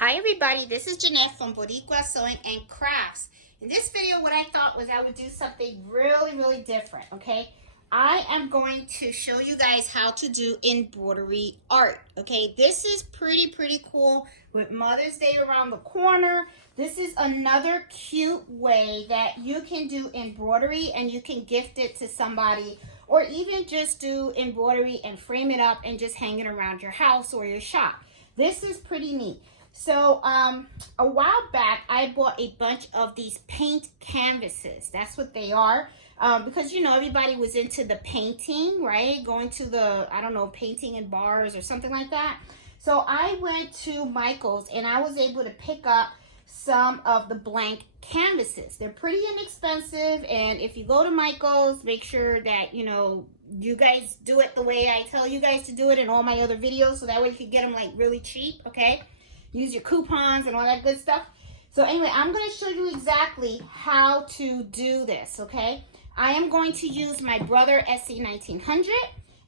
Hi everybody, this is Jeanette from Boricua Sewing and Crafts. In this video, what I thought was I would do something really different, okay? I am going to show you guys how to do embroidery art, okay? This is pretty cool with Mother's Day around the corner. This is another cute way that you can do embroidery and you can gift it to somebody, or even just do embroidery and frame it up and just hang it around your house or your shop. This is pretty neat. So a while back, I bought a bunch of these paint canvases. That's what they are. Because, you know, everybody was into the painting, right? Going to the, I don't know, painting in bars or something like that. So I went to Michael's and I was able to pick up some of the blank canvases. They're pretty inexpensive. And if you go to Michael's, make sure that, you know, you guys do it the way I tell you guys to do it in all my other videos. So that way you can get them like really cheap, okay? Use your coupons and all that good stuff. So anyway, I'm going to show you exactly how to do this, okay? I am going to use my Brother SE1900,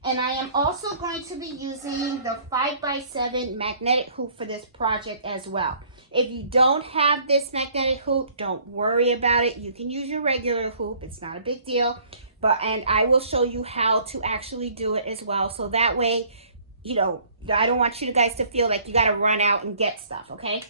and I am also going to be using the 5x7 magnetic hoop for this project as well. If you don't have this magnetic hoop, don't worry about it. You can use your regular hoop. It's not a big deal. And I will show you how to actually do it as well. So that way, you know, I don't want you guys to feel like you got to run out and get stuff, okay?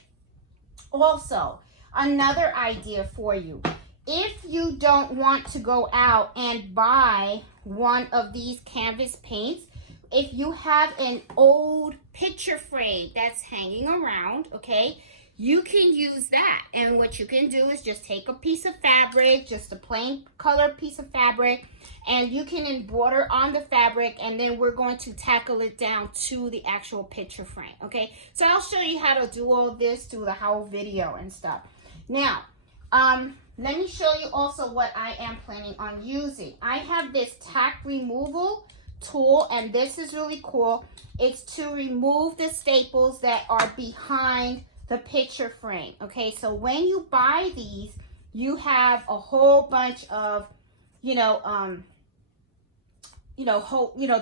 Also, another idea for you. If you don't want to go out and buy one of these canvas paints, if you have an old picture frame that's hanging around, okay, you can use that. And what you can do is just take a piece of fabric, just a plain colored piece of fabric, and you can embroider on the fabric, and then we're going to tackle it down to the actual picture frame, okay? So I'll show you how to do all this through the whole video and stuff. Now, let me show you also what I am planning on using. I have this tack removal tool, and this is really cool. It's to remove the staples that are behind the picture frame, okay? So when you buy these, you have a whole bunch of,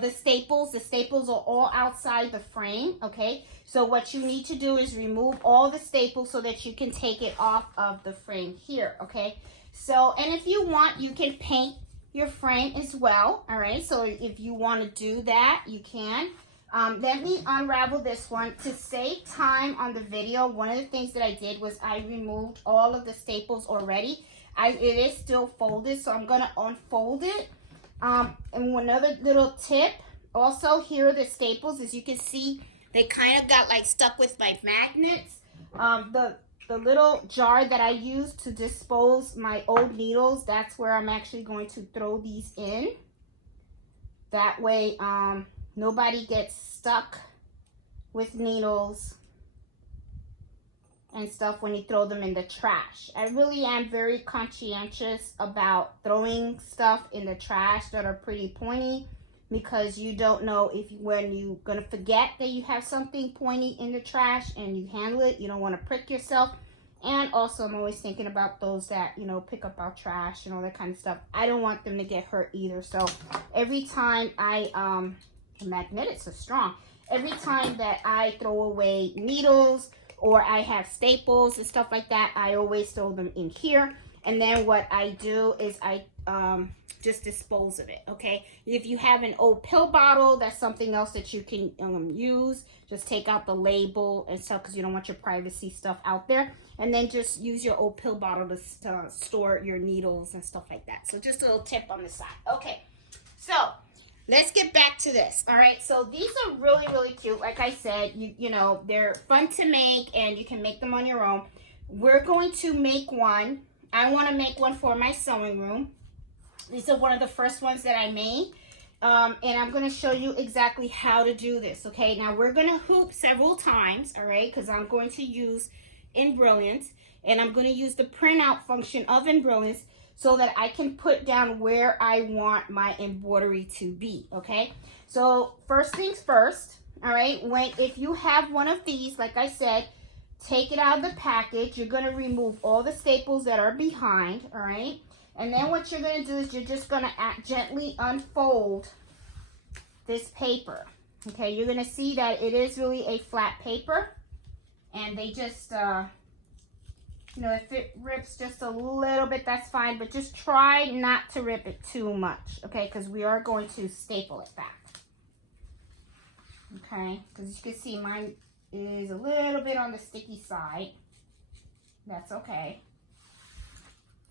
the staples are all outside the frame, okay? So what you need to do is remove all the staples so that you can take it off of the frame here, okay? So, and if you want, you can paint your frame as well, all right? So if you want to do that, you can. Let me unravel this one. To save time on the video, one of the things that I did was I removed all of the staples already. It is still folded, so I'm going to unfold it. And another little tip, also here are the staples. As you can see, they kind of got like stuck with my magnets. The little jar that I used to dispose my old needles, that's where I'm actually going to throw these in. That way, nobody gets stuck with needles and stuff when you throw them in the trash. I really am very conscientious about throwing stuff in the trash that are pretty pointy, because you don't know when you're gonna forget that you have something pointy in the trash and you handle it, you don't want to prick yourself. And also, I'm always thinking about those that, you know, pick up our trash and all that kind of stuff. I don't want them to get hurt either. So every time the magnetics are strong. Every time that I throw away needles or I have staples and stuff like that, I always throw them in here. And then what I do is I just dispose of it, okay? If you have an old pill bottle, that's something else that you can use. Just take out the label and stuff, because you don't want your privacy stuff out there. And then just use your old pill bottle to store your needles and stuff like that. So just a little tip on the side. Okay, so let's get back to this. All right, so these are really cute. Like I said, you know, they're fun to make and you can make them on your own. We're going to make one. I want to make one for my sewing room. These are one of the first ones that I made. And I'm going to show you exactly how to do this, okay? Now, we're going to hoop several times, all right? Because I'm going to use InBrilliance. And I'm going to use the printout function of InBrilliance so that I can put down where I want my embroidery to be, okay? So first things first, all right? If you have one of these, like I said, take it out of the package. You're going to remove all the staples that are behind, all right? And then what you're going to do is you're just going to gently unfold this paper, okay? You're going to see that it is really a flat paper. and they just, you know, if it rips just a little bit, that's fine, but just try not to rip it too much, okay, because we are going to staple it back. Okay, because you can see mine is a little bit on the sticky side. That's okay,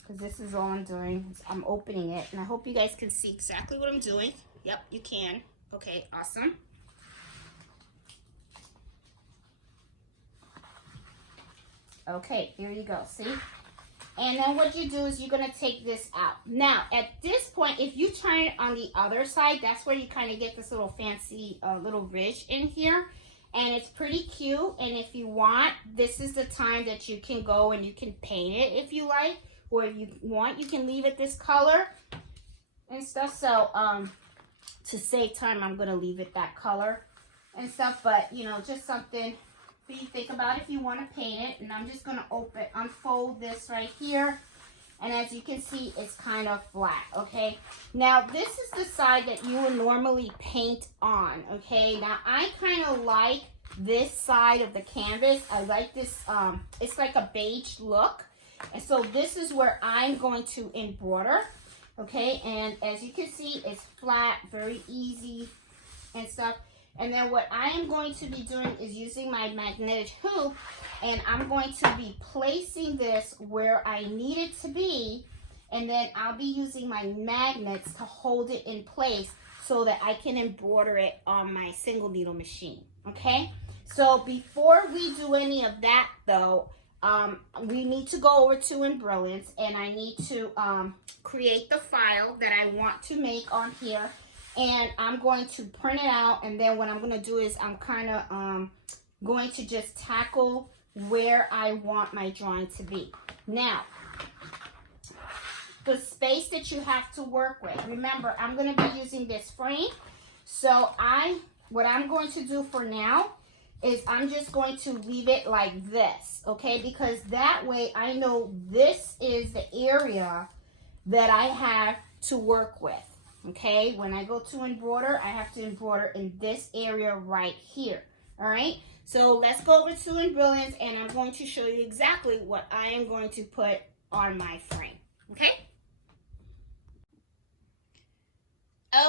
because this is all I'm doing is I'm opening it, and I hope you guys can see exactly what I'm doing. Yep, you can. Okay, awesome. Okay, there you go, see? And then what you do is you're gonna take this out. Now, at this point, if you turn it on the other side, that's where you kind of get this little fancy little ridge in here. And it's pretty cute, and if you want, this is the time that you can go and you can paint it if you like, or if you want, you can leave it this color and stuff. So, to save time, I'm gonna leave it that color and stuff, but you know, just something for you to think about if you want to paint it. And I'm just gonna unfold this right here, and as you can see, it's kind of flat. Okay, now this is the side that you would normally paint on. Okay, now I kind of like this side of the canvas. I like this, it's like a beige look, and so this is where I'm going to embroider. Okay, and as you can see, it's flat, very easy and stuff. And then what I am going to be doing is using my magnetic hoop, and I'm going to be placing this where I need it to be, and then I'll be using my magnets to hold it in place so that I can embroider it on my single needle machine. Okay, so before we do any of that though, we need to go over to InBrilliance, and I need to create the file that I want to make on here, and I'm going to print it out. And then what I'm going to do is I'm kind of going to just tackle where I want my drawing to be. Now, the space that you have to work with, remember, I'm going to be using this frame. So what I'm going to do for now is I'm just going to leave it like this, okay? Because that way I know this is the area that I have to work with, okay? When I go to embroider, I have to embroider in this area right here, all right? So let's go over to InBrilliance, and I'm going to show you exactly what I am going to put on my frame, okay?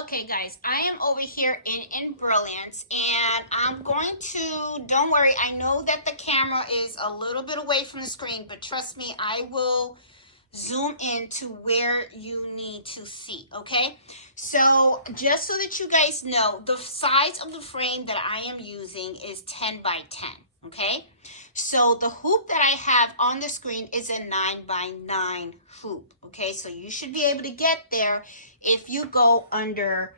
Okay guys, I am over here in InBrilliance, and I'm going to, don't worry, I know that the camera is a little bit away from the screen, but trust me, I will zoom in to where you need to see, okay? So just so that you guys know, the size of the frame that I am using is 10 by 10, okay? So the hoop that I have on the screen is a 9 by 9 hoop, okay? So you should be able to get there if you go under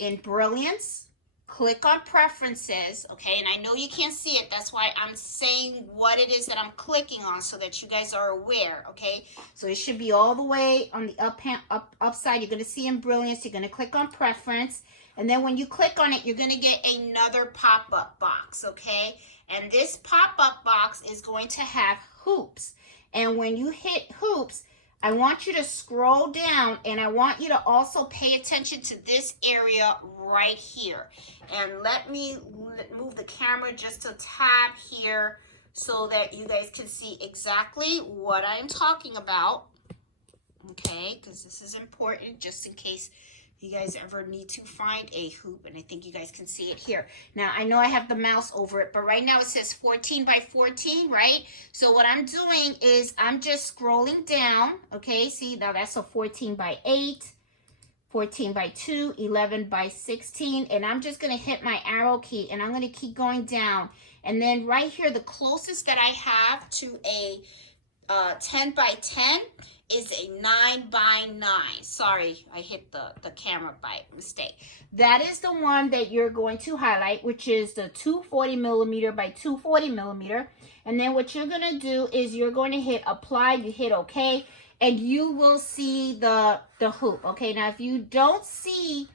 InBrilliance, click on Preferences, okay? And I know you can't see it. That's why I'm saying what it is that I'm clicking on so that you guys are aware, okay? So it should be all the way on the up side. You're going to see InBrilliance. You're going to click on Preference. And then when you click on it, you're going to get another pop-up box, okay? And this pop-up box is going to have hoops. And when you hit hoops, I want you to scroll down, and I want you to also pay attention to this area right here. And let me move the camera just a tad here so that you guys can see exactly what I'm talking about. Okay, because this is important just in case you guys ever need to find a hoop, and I think you guys can see it here. Now, I know I have the mouse over it, but right now it says 14 by 14, right? So what I'm doing is I'm just scrolling down, okay? See, now that's a 14 by 8, 14 by 2, 11 by 16, and I'm just going to hit my arrow key, and I'm going to keep going down. And then right here, the closest that I have to a 10 by 10 is a 9 by 9. Sorry, I hit the camera by mistake. That is the one that you're going to highlight, which is the 240 millimeter by 240 millimeter. And then what you're going to do is you're going to hit apply, you hit OK, and you will see the hoop. Okay, now if you don't see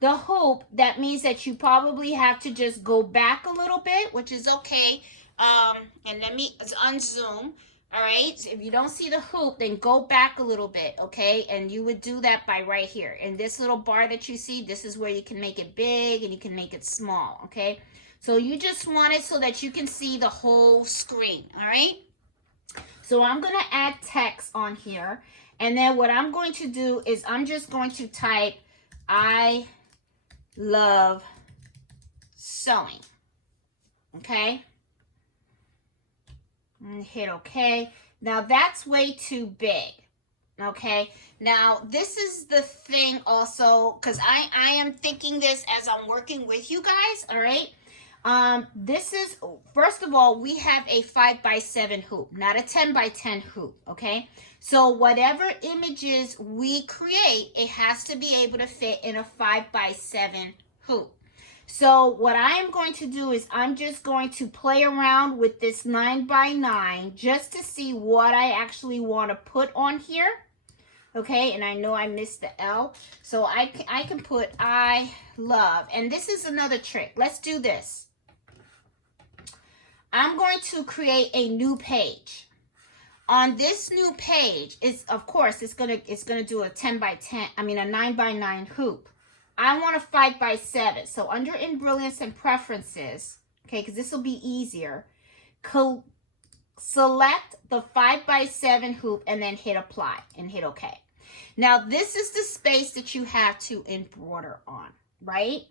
the hoop, that means that you probably have to just go back a little bit, which is okay. And let me unzoom. All right, so if you don't see the hoop, then go back a little bit, okay? And you would do that by right here. And this little bar that you see, this is where you can make it big and you can make it small, okay? So you just want it so that you can see the whole screen, all right? So I'm going to add text on here. And then what I'm going to do is I'm just going to type, I love sewing. Okay? And hit OK. Now that's way too big. Okay? Now this is the thing also, because I am thinking this as I'm working with you guys, all right? This is, first of all, we have a 5x7 hoop, not a 10x10 hoop, okay? So whatever images we create, it has to be able to fit in a 5x7 hoop. So what I am going to do is I'm just going to play around with this 9x9 just to see what I actually want to put on here. Okay, and I know I missed the L. So I can put I love. And this is another trick. Let's do this. I'm going to create a new page. On this new page, of course it's gonna do a 10x10, a 9x9 hoop. I want a 5x7. So under InBrilliance and Preferences, okay, because this will be easier, select the 5x7 hoop and then hit apply and hit OK. Now this is the space that you have to embroider on, right?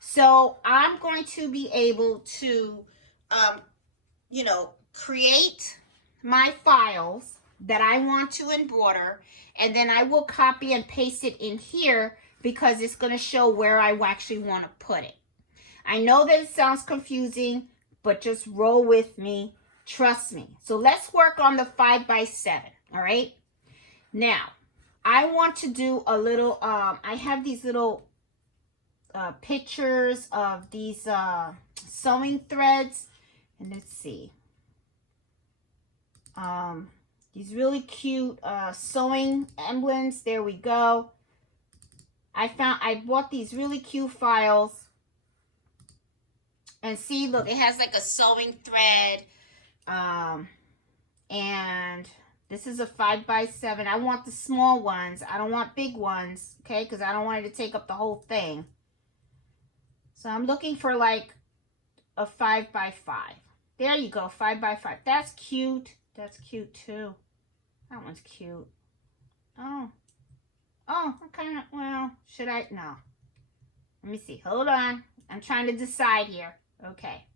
So I'm going to be able to create my files that I want to embroider, and then I will copy and paste it in here because it's going to show where I actually want to put it. I know that it sounds confusing, but just roll with me. Trust me. So let's work on the 5x7, all right? Now, I want to do a little, I have these little pictures of these sewing threads. And let's see. These really cute sewing emblems. There we go. I bought these really cute files. And see, look, it has like a sewing thread. And this is a 5x7. I want the small ones. I don't want big ones, okay? Because I don't want it to take up the whole thing. So I'm looking for like a 5x5. There you go, 5x5. That's cute. That's cute too. That one's cute. Oh, I kind of, well, should I? No. Let me see. Hold on. I'm trying to decide here. Okay.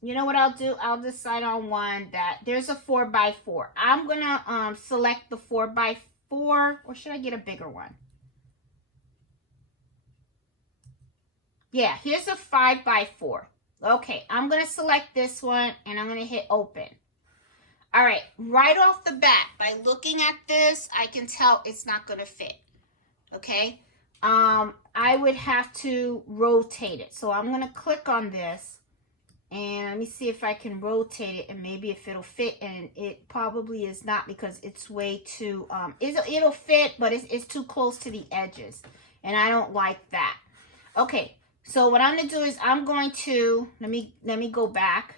You know what I'll do? I'll decide on one that, there's a 4x4. I'm going to select the 4x4, or should I get a bigger one? Yeah, here's a 5x4. Okay, I'm going to select this one, and I'm going to hit open. All right, right off the bat, by looking at this, I can tell it's not going to fit. Okay, I would have to rotate it. So I'm going to click on this, and let me see if I can rotate it, and maybe if it'll fit, and it probably is not because it's way too, it'll fit, but it's too close to the edges, and I don't like that. Okay. So what I'm going to do is I'm going to, let me go back.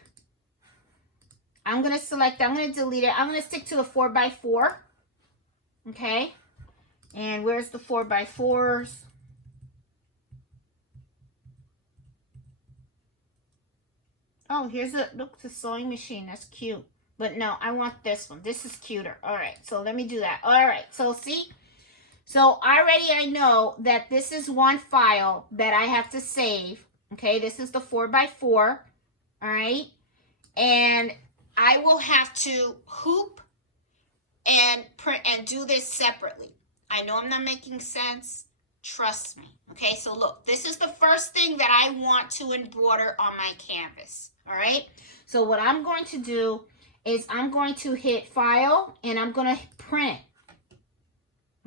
I'm going to select, I'm going to delete it. I'm going to stick to the 4x4. Okay. And where's the 4x4s? Oh, here's look, the sewing machine. That's cute. But no, I want this one. This is cuter. All right. So let me do that. All right. So see? So already I know that this is one file that I have to save. Okay, this is the 4x4. All right. And I will have to hoop and print and do this separately. I know I'm not making sense. Trust me. Okay, so look, this is the first thing that I want to embroider on my canvas. All right. So what I'm going to do is I'm going to hit File and I'm going to print.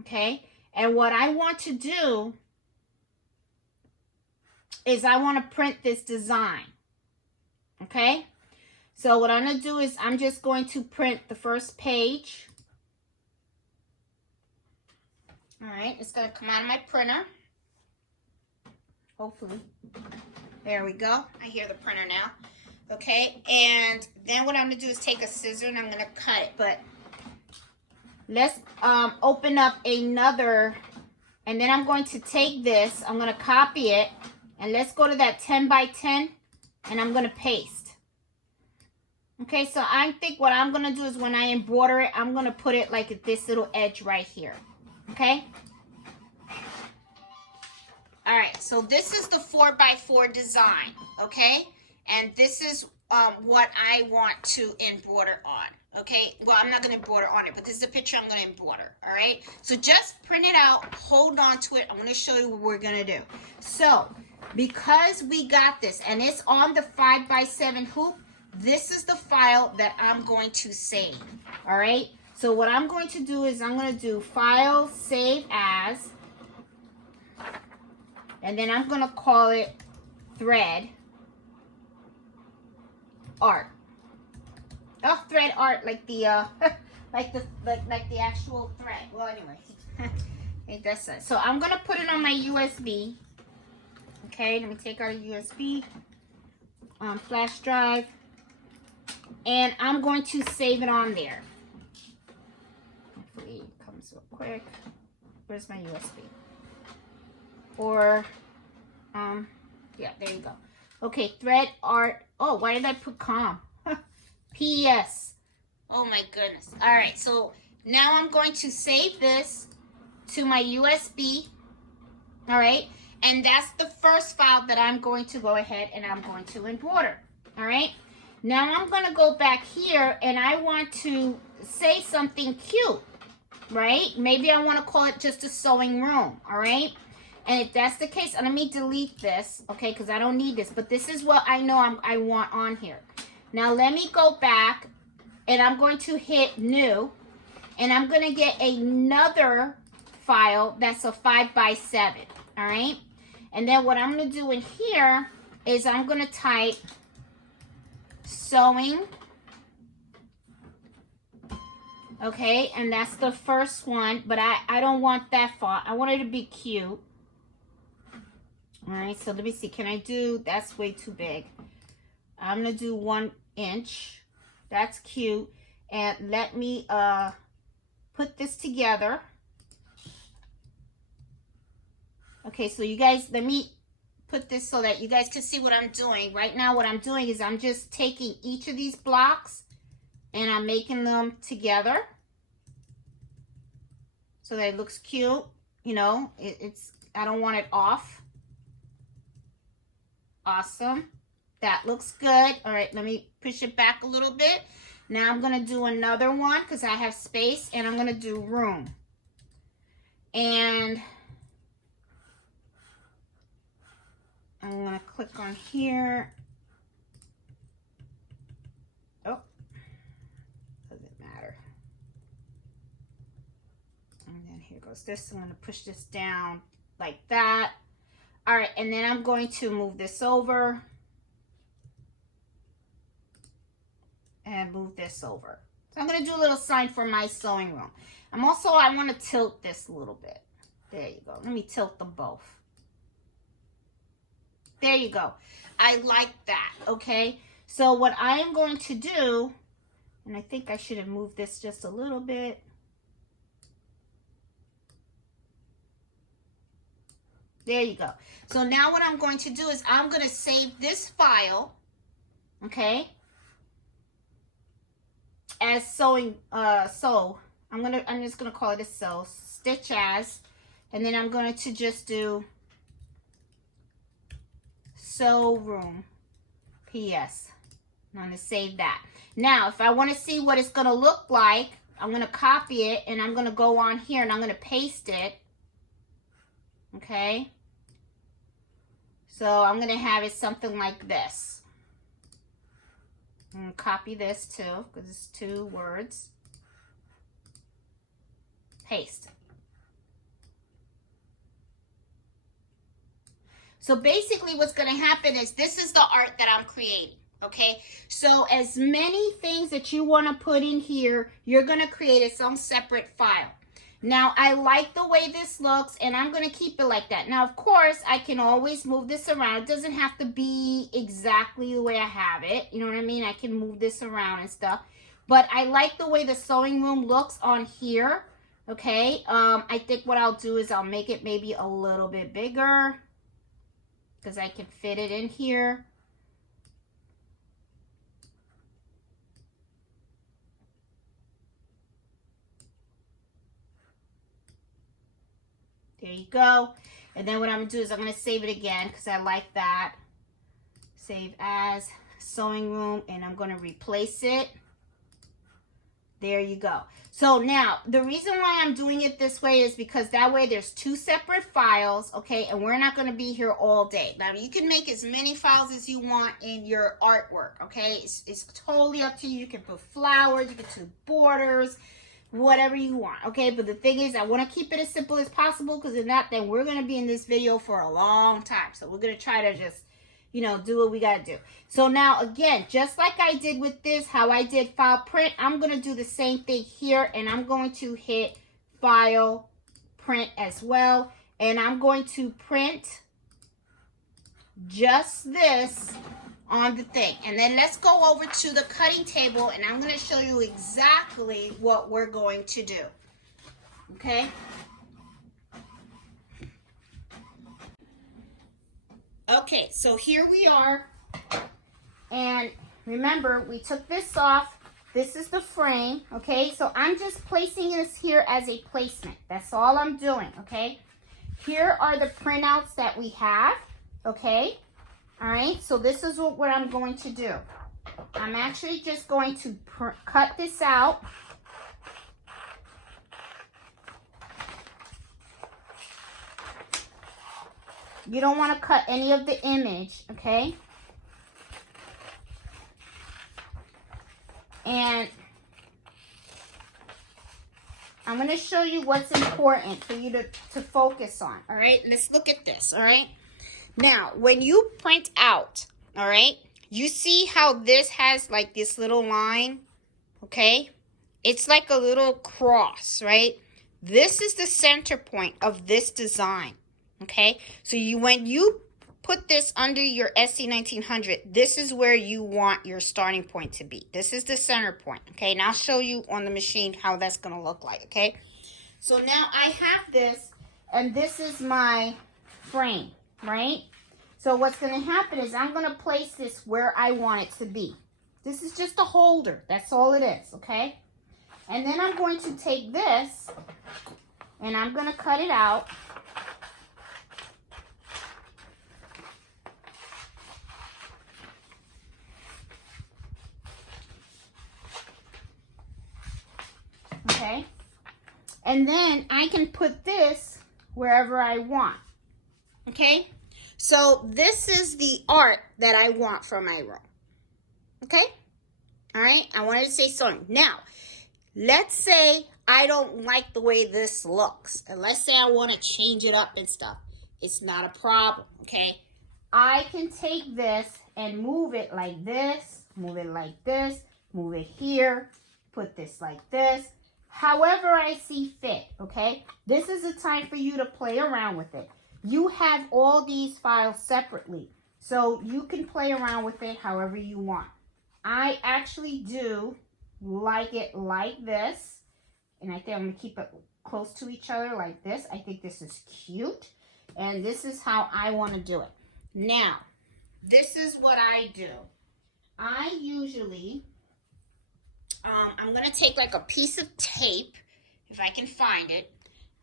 Okay. And what I want to do is I want to print this design. Okay. So what I'm going to do is I'm just going to print the first page. All right. It's going to come out of my printer. Hopefully. There we go. I hear the printer now. Okay. And then what I'm going to do is take a scissor and I'm going to cut it. But let's open up another, and then I'm going to take this, I'm going to copy it, And let's go to that 10 by 10 and I'm going to paste. Okay, so I think what I'm going to do is when I embroider it, I'm going to put it like at this little edge right here. Okay. All right, so this is the 4x4 design, okay? And this is what I want to embroider on, okay? Well, I'm not going to embroider on it, but this is a picture I'm going to embroider, all right? So just print it out, hold on to it. I'm going to show you what we're going to do. So because we got this, and it's on the 5x7 hoop, this is the file that I'm going to save, all right? So what I'm going to do is I'm going to do File, Save As, and then I'm going to call it Thread Art. Oh, Thread Art, like the like the actual thread. Well, anyway, ain't that so? So I'm going to put it on my USB. Okay, let me take our USB flash drive, and I'm going to save it on there. Hopefully it comes real quick. Where's my USB? Or, yeah, there you go. Okay, Thread Art. Oh, why did I put com? PS. Oh my goodness. All right, so now I'm going to save this to my USB. All right, and that's the first file that I'm going to go ahead and I'm going to embroider. All right, now I'm going to go back here and I want to say something cute, right? Maybe I want to call it just a sewing room. All right. And if that's the case, let me delete this, okay, because I don't need this. But this is what I know I want on here. Now, let me go back, and I'm going to hit New. And I'm going to get another file that's a 5x7, all right? And then what I'm going to do in here is I'm going to type Sewing. Okay, and that's the first one. But I don't want that font. I want it to be cute. All right, so let me see. Can I do, that's way too big. I'm going to do 1 inch. That's cute. And let me put this together. Okay, so you guys, let me put this so that you guys can see what I'm doing. Right now, what I'm doing is I'm just taking each of these blocks and I'm making them together so that it looks cute. You know, I don't want it off. Awesome. That looks good. All right, let me push it back a little bit. Now I'm going to do another one because I have space, and I'm going to do room. And I'm going to click on here. Oh, doesn't matter. And then here goes this. I'm going to push this down like that. All right, and then I'm going to move this over and move this over. So I'm going to do a little sign for my sewing room. I want to tilt this a little bit. There you go. Let me tilt them both. There you go. I like that, okay? So what I am going to do, and I think I should have moved this just a little bit. There you go. So now what I'm going to do is I'm going to save this file, okay, as sewing, I'm just going to call it a sew, stitch as, and then I'm going to just do sew room, PS. I'm going to save that. Now, if I want to see what it's going to look like, I'm going to copy it and I'm going to go on here and I'm going to paste it. Okay. So I'm going to have it something like this. I'm going to copy this too because it's 2 words. Paste. So basically what's going to happen is this is the art that I'm creating. Okay, so as many things that you want to put in here, you're going to create its own separate file. Now, I like the way this looks, and I'm going to keep it like that. Now, of course, I can always move this around. It doesn't have to be exactly the way I have it. You know what I mean? I can move this around and stuff. But I like the way the sewing room looks on here. Okay, I think what I'll do is I'll make it maybe a little bit bigger. because I can fit it in here. There you go. And then what I'm gonna do is I'm gonna save it again because I like that. Save as sewing room, and I'm gonna replace it. There you go. So now the reason why I'm doing it this way is because that way there's two separate files, okay? And we're not gonna be here all day. Now you can make as many files as you want in your artwork, okay? It's totally up to you. You can put flowers, you can do borders, whatever you want, okay? But the thing is, I want to keep it as simple as possible, because if not, then we're going to be in this video for a long time. So we're going to try to just, you know, do what we got to do. So now, again, just like I did with this, how I did file print, I'm going to do the same thing here, and I'm going to hit file print as well, and I'm going to print just this on the thing. And then let's go over to the cutting table, and I'm going to show you exactly what we're going to do. Okay? Okay, so here we are. And remember, we took this off. This is the frame, okay? So I'm just placing this here as a placement. That's all I'm doing, okay? Here are the printouts that we have, okay? All right, so this is what I'm going to do. I'm actually just going to cut this out. You don't want to cut any of the image, okay? And I'm going to show you what's important for you to focus on, all right? Let's look at this, all right? Now, when you print out, all right, you see how this has like this little line, okay? It's like a little cross, right? This is the center point of this design, okay? So when you put this under your SE1900, this is where you want your starting point to be. This is the center point, okay? And I'll show you on the machine how that's going to look like, okay? So now I have this, and this is my frame, right? So what's going to happen is I'm going to place this where I want it to be. This is just a holder. That's all it is, okay? And then I'm going to take this, and I'm going to cut it out. Okay? And then I can put this wherever I want. Okay? So this is the art that I want for my room. Okay? All right? I wanted to say something. Now, let's say I don't like the way this looks. And let's say I want to change it up and stuff. It's not a problem. Okay? I can take this and move it like this, move it like this, move it here, put this like this. However I see fit, okay? This is a time for you to play around with it. You have all these files separately, so you can play around with it however you want. I actually do like it like this, and I think I'm going to keep it close to each other like this. I think this is cute, and this is how I want to do it. Now, this is what I do. I usually... I'm going to take like a piece of tape, if I can find it,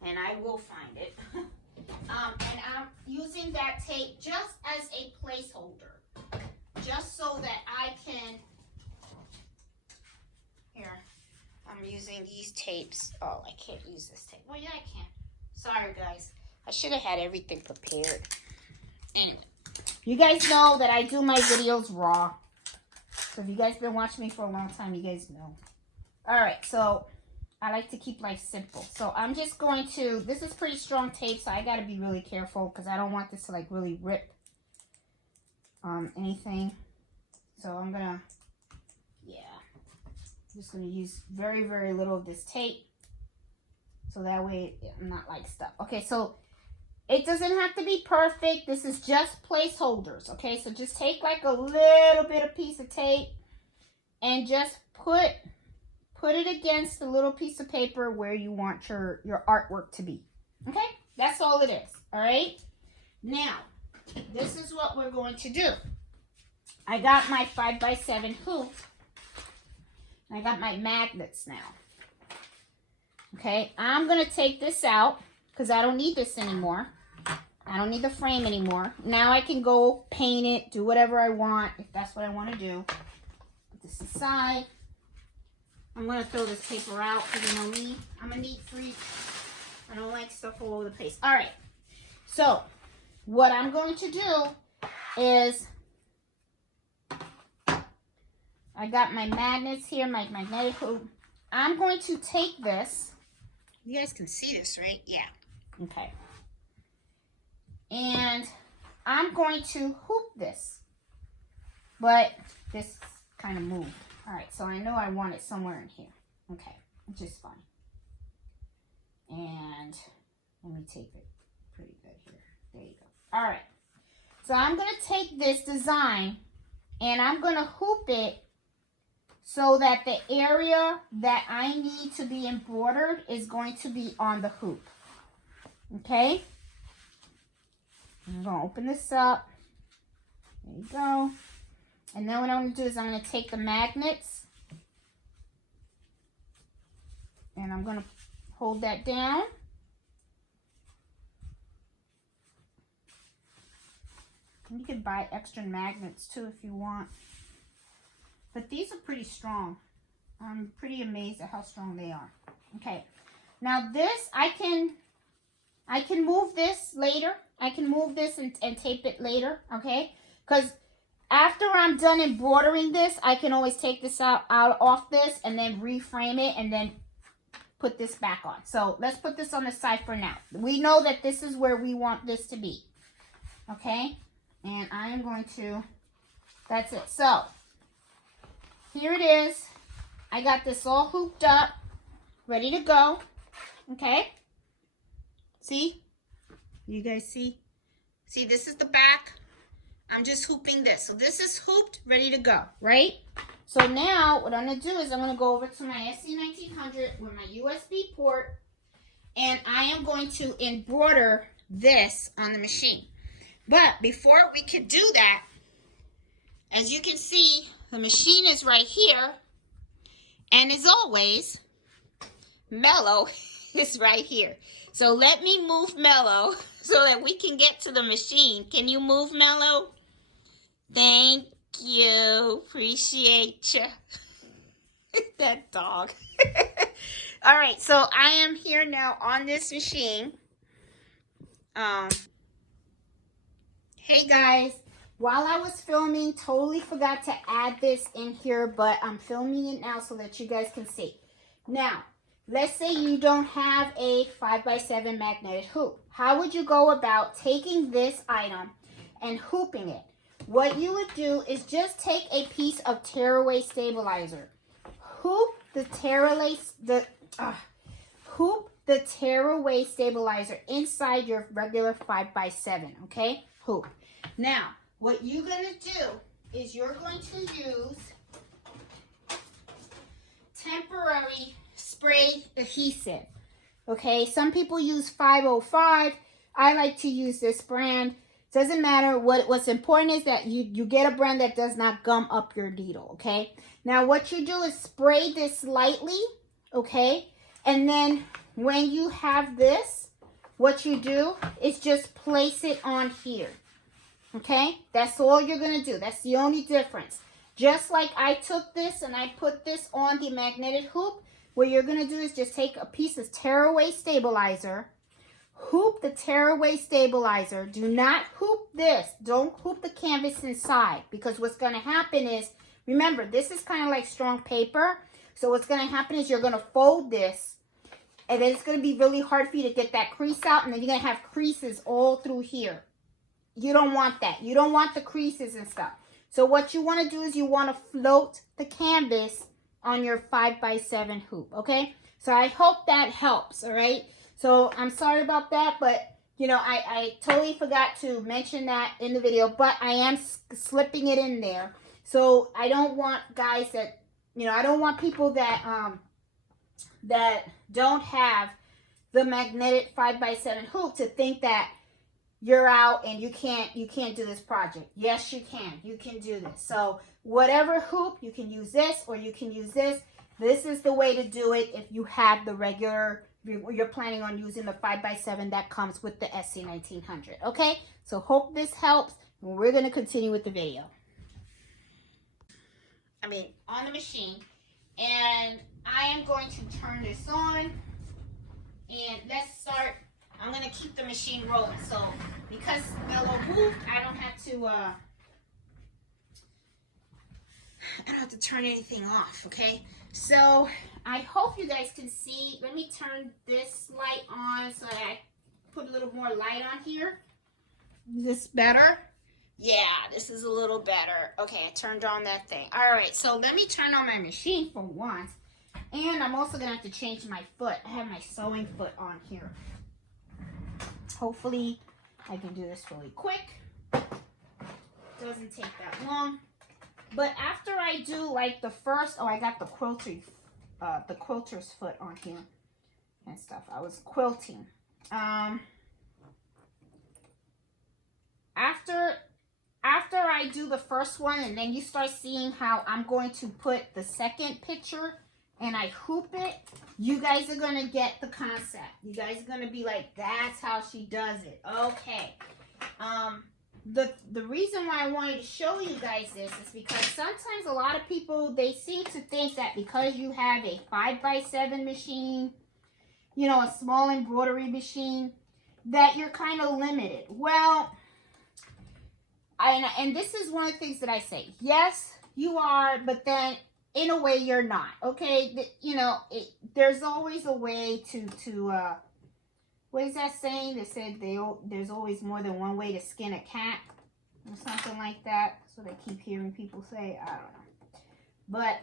and I will find it. And I'm using that tape just as a placeholder, just so that I can, here, I'm using these tapes. Oh, I can't use this tape. Well, yeah, I can. Sorry, guys. I should have had everything prepared. Anyway, you guys know that I do my videos raw. So if you guys been watching me for a long time, you guys know. All right, so I like to keep life simple. So I'm just going to, this is pretty strong tape, so I got to be really careful because I don't want this to like really rip anything. So I'm going to, yeah, I'm just going to use very, very little of this tape. So that way I'm not like stuck. Okay, so it doesn't have to be perfect. This is just placeholders, okay? So just take like a little bit of piece of tape and just put it against the little piece of paper where you want your artwork to be, okay? That's all it is, all right? Now, this is what we're going to do. I got my 5x7 hoop. I got my magnets now. Okay, I'm going to take this out because I don't need this anymore. I don't need the frame anymore. Now I can go paint it, do whatever I want, if that's what I want to do. Put this aside. I'm going to throw this paper out because you know me, I'm a neat freak. I don't like stuff all over the place. All right, so what I'm going to do is, I got my magnets here, my magnetic hoop. I'm going to take this. You guys can see this, right? Yeah. Okay. And I'm going to hoop this. But this kind of moved. All right, so I know I want it somewhere in here. Okay, which is fine. And let me tape it pretty good here. There you go. All right. So I'm going to take this design and I'm going to hoop it so that the area that I need to be embroidered is going to be on the hoop. Okay? I'm going to open this up. There you go. And then what I'm going to do is I'm going to take the magnets and I'm going to hold that down. You can buy extra magnets too if you want. But these are pretty strong. I'm pretty amazed at how strong they are. Okay. Now this, I can move this later. I can move this and tape it later. Okay. Because after I'm done embroidering this, I can always take this out off this and then reframe it and then put this back on. So let's put this on the side for now. We know that this is where we want this to be. Okay. And I am going to, that's it. So here it is. I got this all hooped up, ready to go. Okay. See? You guys see? See, this is the back. I'm just hooping this. So this is hooped, ready to go, right? So now what I'm going to do is I'm going to go over to my SE1900 with my USB port. And I am going to embroider this on the machine. But before we can do that, as you can see, the machine is right here. And as always, Mellow is right here. So let me move Mellow so that we can get to the machine. Can you move, Mellow? Thank you. Appreciate you. That dog. All right, so I am here now on this machine. Hey guys. While I was filming, totally forgot to add this in here, but I'm filming it now so that you guys can see. Now, let's say you don't have a 5x7 magnetic hoop. How would you go about taking this item and hooping it? What you would do is just take a piece of tearaway stabilizer. Hoop the tearaway stabilizer inside your regular 5x7, okay? Hoop. Now, what you're going to do is you're going to use temporary spray adhesive. Okay, some people use 505. I like to use this brand. Doesn't matter. What's important is that you get a brand that does not gum up your needle. Okay, now what you do is spray this lightly. Okay, and then when you have this, what you do is just place it on here. Okay, that's all you're going to do. That's the only difference. Just like I took this and I put this on the magnetic hoop, what you're going to do is just take a piece of tearaway stabilizer, hoop the tearaway stabilizer. Do not hoop this. Don't hoop the canvas inside, because what's going to happen is, remember, this is kind of like strong paper. So what's going to happen is you're going to fold this, and then it's going to be really hard for you to get that crease out, and then you're going to have creases all through here. You don't want that. You don't want the creases and stuff. So what you want to do is you want to float the canvas on your 5x7 hoop, okay? So I hope that helps, all right? So I'm sorry about that, but, you know, I totally forgot to mention that in the video, but I am slipping it in there. So I don't want guys that, you know, I don't want people that, that don't have the magnetic 5x7 hoop to think that you're out and you can't do this project. Yes, you can do this. So whatever hoop, you can use this or you can use this. This is the way to do it if you have the regular, you're planning on using the 5x7 that comes with the SE1900. Okay, so hope this helps. We're going to continue with the video. On the machine, and I am going to turn this on, and let's start. I'm going to keep the machine rolling. So because Mello moved, I don't have to turn anything off. Okay, so I hope you guys can see. Let me turn this light on so that I put a little more light on here. Is this better? Yeah, this is a little better. Okay, I turned on that thing. All right, so let me turn on my machine for once. And I'm also going to have to change my foot. I have my sewing foot on here. Hopefully, I can do this really quick. Doesn't take that long. But after I do like the first, I got the quilter's foot on here and stuff. I was quilting. After I do the first one, and then you start seeing how I'm going to put the second picture and I hoop it, you guys are going to get the concept. You guys are going to be like, that's how she does it. Okay. The reason why I wanted to show you guys this is because sometimes a lot of people, they seem to think that because you have a 5x7 machine, you know, a small embroidery machine, that you're kind of limited. Well, and this is one of the things that I say. Yes, you are, but then in a way you're not. Okay, you know, there's always a way to what is that saying? They said there's always more than one way to skin a cat, or something like that. That's what I keep hearing people say. I don't know, but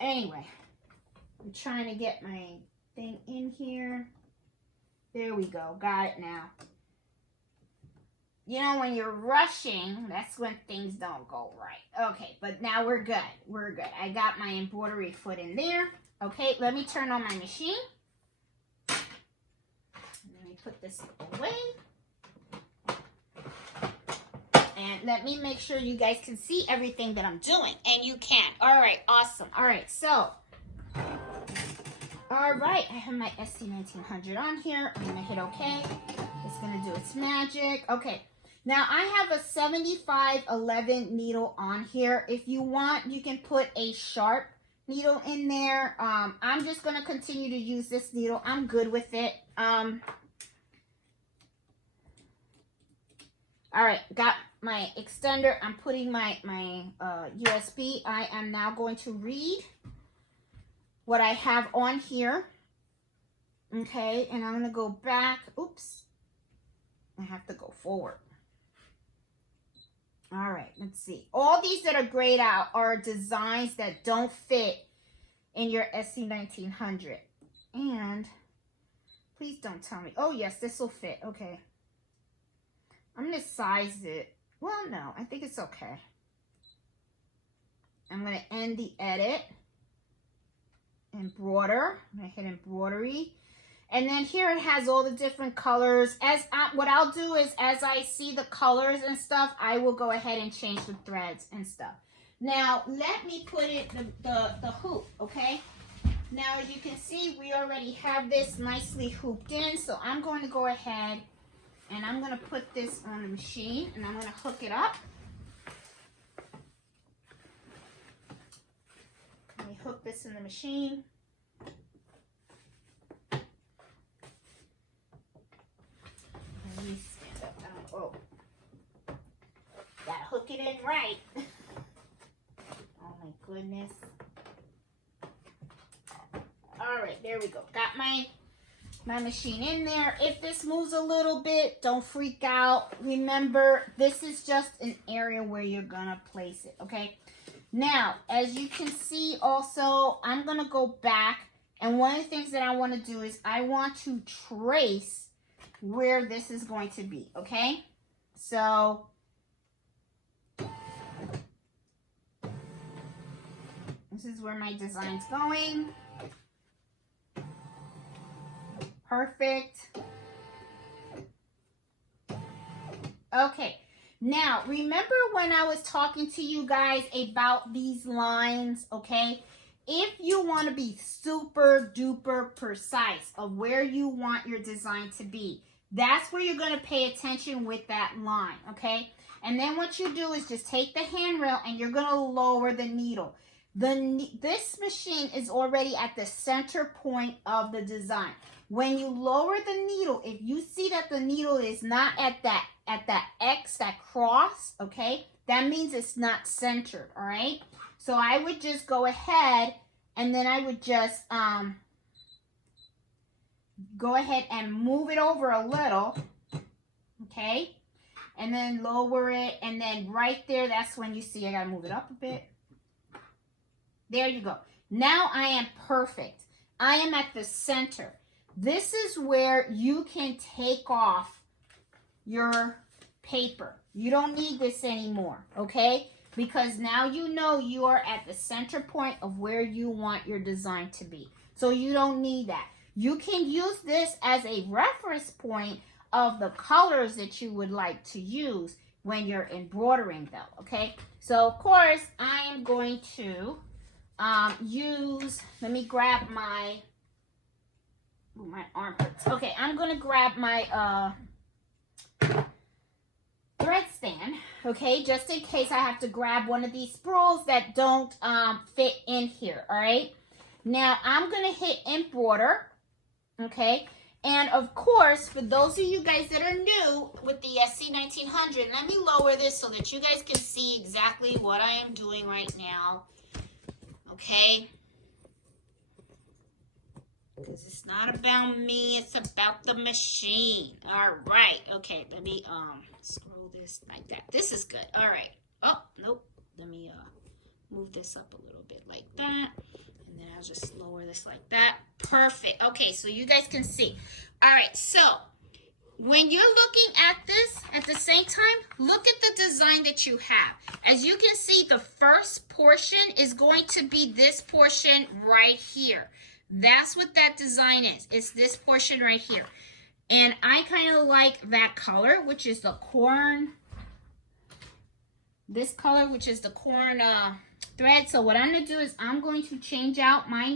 anyway, I'm trying to get my thing in here. There we go. Got it now. You know, when you're rushing, that's when things don't go right. Okay, but now we're good. We're good. I got my embroidery foot in there. Okay, let me turn on my machine. Let me put this away. And let me make sure you guys can see everything that I'm doing. And you can. All right, awesome. All right, so. All right, I have my SE1900 on here. I'm going to hit OK. It's going to do its magic. Okay. Now, I have a 7511 needle on here. If you want, you can put a sharp needle in there. I'm just going to continue to use this needle. I'm good with it. All right, got my extender. I'm putting my USB. I am now going to read what I have on here. Okay, and I'm going to go back. Oops. I have to go forward. All right, let's see. All these that are grayed out are designs that don't fit in your SE1900. And please don't tell me. Oh, yes, this will fit. Okay. I'm going to size it. Well, no, I think it's okay. I'm going to end the edit. Embroider. I'm going to hit embroidery. And then here it has all the different colors. What I'll do is, as I see the colors and stuff, I will go ahead and change the threads and stuff. Now, let me put it, the hoop, okay? Now, as you can see, we already have this nicely hooped in. So I'm going to go ahead and I'm going to put this on the machine and I'm going to hook it up. Let me hook this in the machine. Let me stand up. Oh, gotta hook it in right. Oh my goodness. All right, there we go. Got my machine in there. If this moves a little bit, don't freak out. Remember, this is just an area where you're gonna place it, okay? Now, as you can see also, I'm gonna go back, and one of the things that I want to do is I want to trace where this is going to be, okay? So this is where my design's going. Perfect. Okay. Now, remember when I was talking to you guys about these lines, okay? If you want to be super duper precise of where you want your design to be, that's where you're going to pay attention with that line, okay? And then what you do is just take the handrail and you're going to lower the needle. This machine is already at the center point of the design. When you lower the needle, if you see that the needle is not at that X, that cross, okay, that means it's not centered, all right? So I would just go ahead and then I would just go ahead and move it over a little, okay? And then lower it, and then right there, that's when you see I gotta move it up a bit. There you go. Now I am perfect. I am at the center. This is where you can take off your paper. You don't need this anymore, okay? Because now you know you are at the center point of where you want your design to be. So you don't need that. You can use this as a reference point of the colors that you would like to use when you're embroidering though, okay? So of course I am going to let me grab my arm hurts. Okay, I'm gonna grab my thread stand, okay, just in case I have to grab one of these spools that don't fit in here, all right? Now I'm gonna hit embroider, okay? And of course, for those of you guys that are new with the SE1900, let me lower this so that you guys can see exactly what I am doing right now, okay? Because it's not about me, it's about the machine. All right, okay, let me scroll this like that. This is good. All right. Oh, nope. Let me move this up a little bit like that. And then I'll just lower this like that. Perfect. Okay, so you guys can see. All right, so when you're looking at this at the same time, look at the design that you have. As you can see, the first portion is going to be this portion right here. That's what that design is. It's this portion right here. And I kind of like that color, which is the corn. This color, which is the corn thread. So what I'm going to do is I'm going to change out my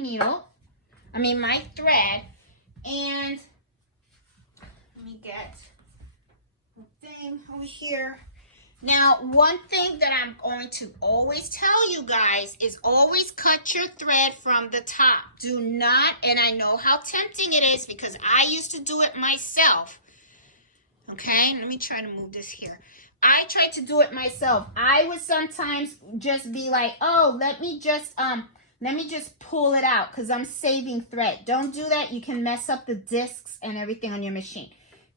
my thread. And let me get the thing over here. Now, one thing that I'm going to always tell you guys is always cut your thread from the top. Do not, and I know how tempting it is because I used to do it myself. Okay, let me try to move this here. I tried to do it myself. I would sometimes just be like, oh, let me just pull it out because I'm saving thread. Don't do that. You can mess up the discs and everything on your machine.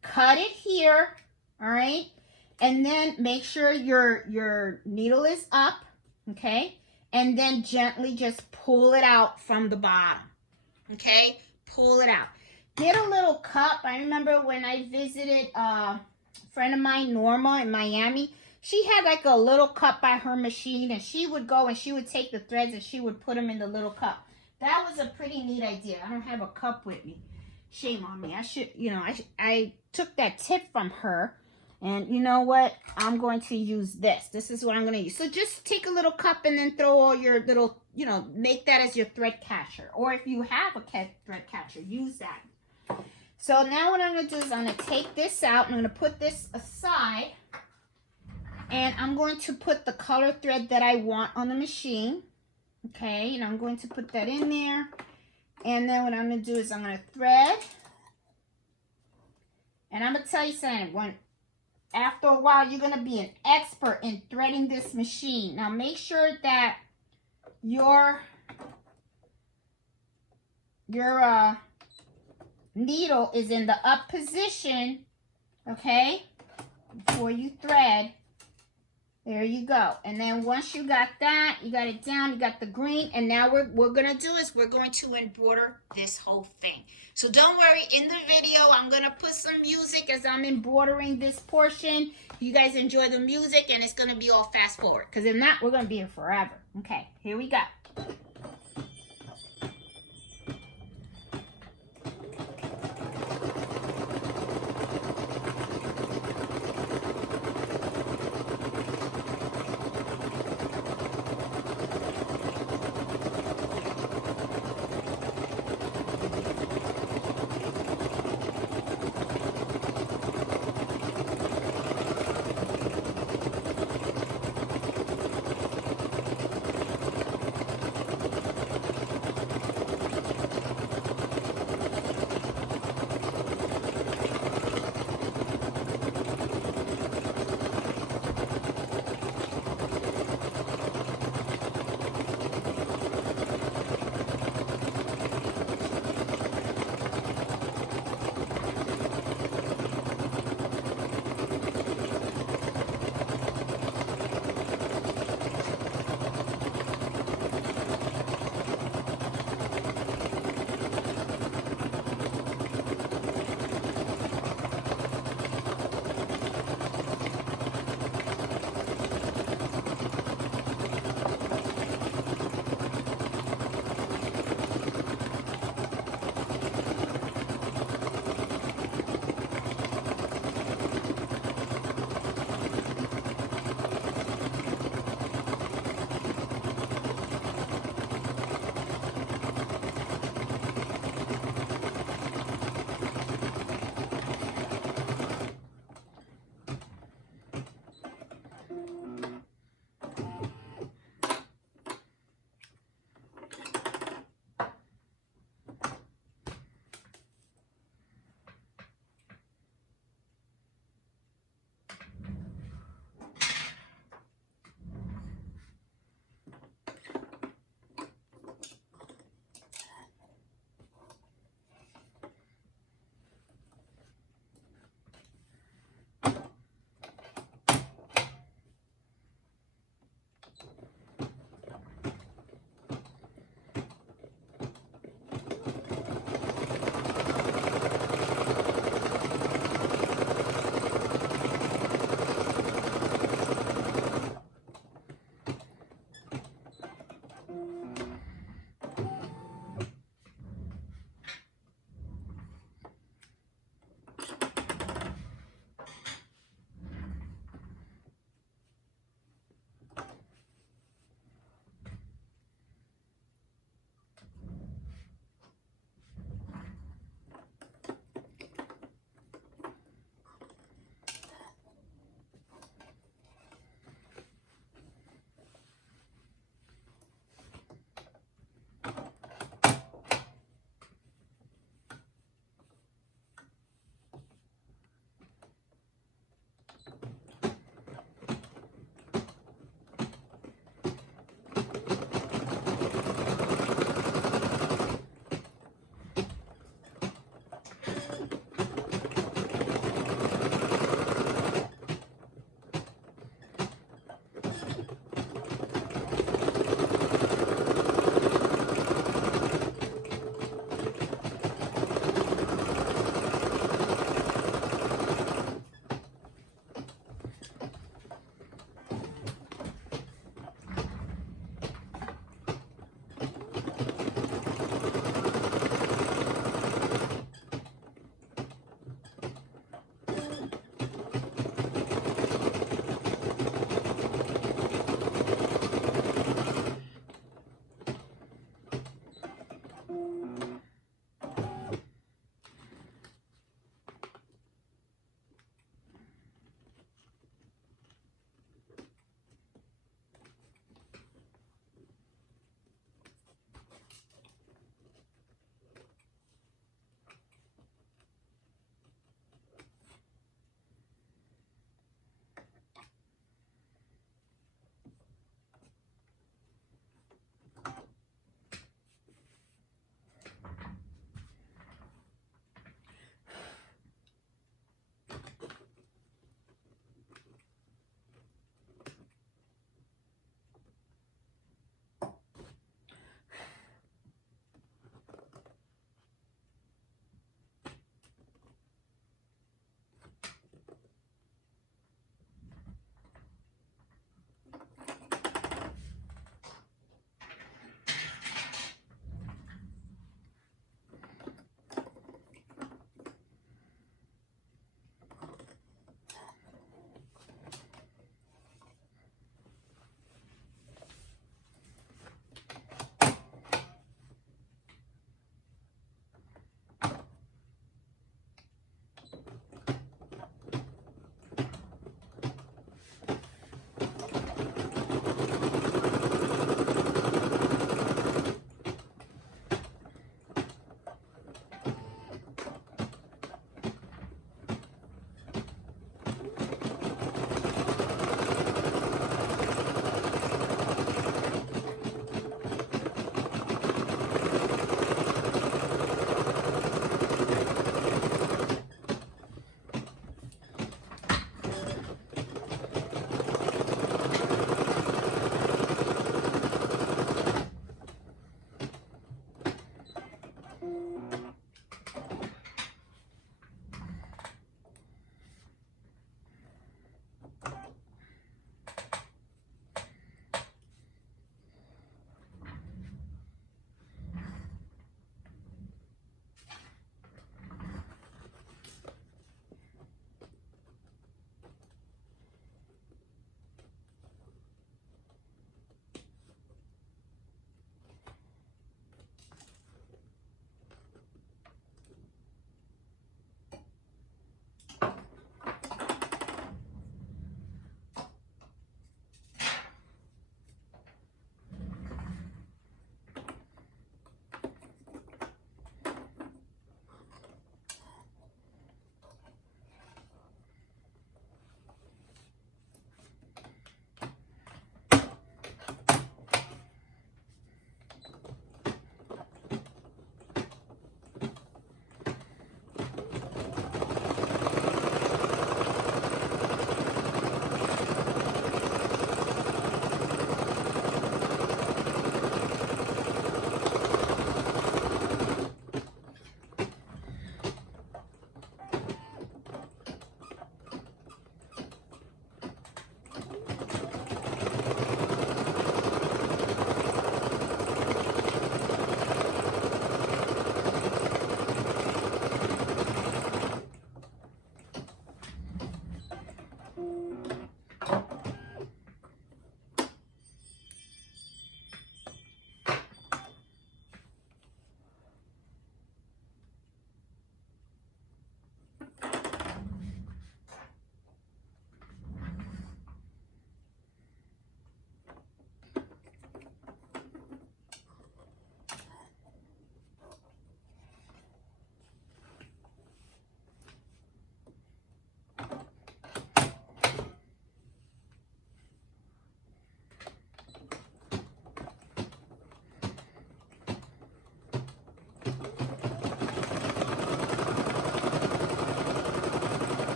Cut it here, all right? And then make sure your needle is up, okay? And then gently just pull it out from the bottom, okay? Pull it out. Get a little cup. I remember when I visited a friend of mine, Norma, in Miami. She had like a little cup by her machine, and she would go and she would take the threads and she would put them in the little cup. That was a pretty neat idea. I don't have a cup with me. Shame on me. I should, I took that tip from her. And you know what? I'm going to use this. This is what I'm going to use. So just take a little cup and then throw all your little, make that as your thread catcher. Or if you have a thread catcher, use that. So now what I'm going to do is I'm going to take this out. I'm going to put this aside. And I'm going to put the color thread that I want on the machine. Okay, and I'm going to put that in there. And then what I'm going to do is I'm going to thread. And I'm going to tell you something. After a while, you're going to be an expert in threading this machine. Now, make sure that your needle is in the up position, okay, before you thread. There you go. And then once you got that, you got it down, you got the green, and now what we're going to do is we're going to embroider this whole thing. So don't worry, in the video, I'm going to put some music as I'm embroidering this portion. You guys enjoy the music, and it's going to be all fast forward. Because if not, we're going to be here forever. Okay, here we go.